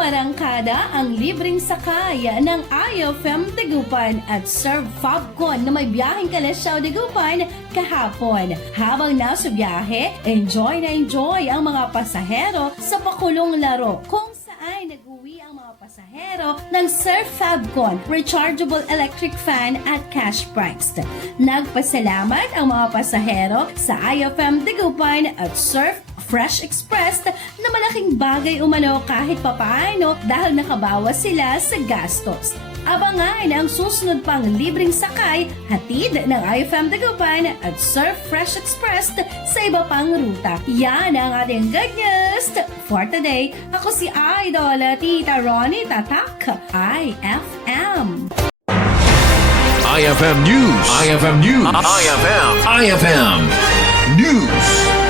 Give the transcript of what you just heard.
Umarangkada ang libreng sakay ng IFM Dagupan at Surf Fabcon na may biyaheng Calasiao Dagupan kahapon. Habang nasa biyahe, enjoy na enjoy ang mga pasahero sa pakulong laro kung saan nag-uwi ang mga pasahero ng Surf Fabcon rechargeable electric fan at cash prize. Nagpasalamat ang mga pasahero sa IFM Dagupan at Surf Fresh Express na malaking bagay umano kahit papaano dahil nakabawas sila sa gastos. Abangan ang susunod pang libreng sakay hatid ng IFM Dagupan at Surf Fresh Express sa iba pang ruta. Yan ang ating good news for today. Ako si Idol Tita Ronnie Tatak, IFM. IFM News. IFM News. IFM News.